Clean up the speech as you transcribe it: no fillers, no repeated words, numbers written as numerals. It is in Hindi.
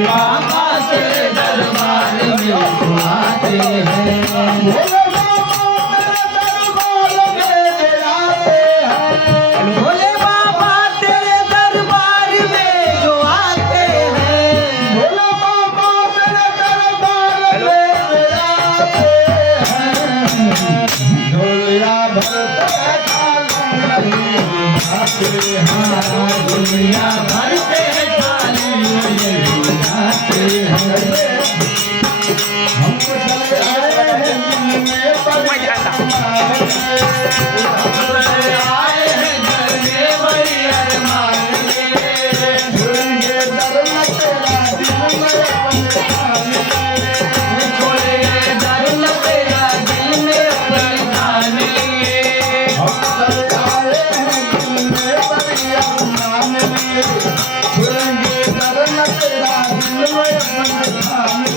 बाबा तेरे दरबार में जो आते हैं भोले बाबा तेरे दरबार में जो आते हैं भोले बाबा तेरे दरबार में झोलिया भरते दुनिया भरते हैं थाली में आते हैं हमको चले आए हैं में आए हैं घर में बड़ी अरमान झूलेंगे दरन तेरा दिल में अपने खाने छोड़े दर न तेरा दिल में अपने खाने हम चले आए हैं दिल में बड़ी अरमान में झूलेंगे दरन तेरा दिल में अपने खाने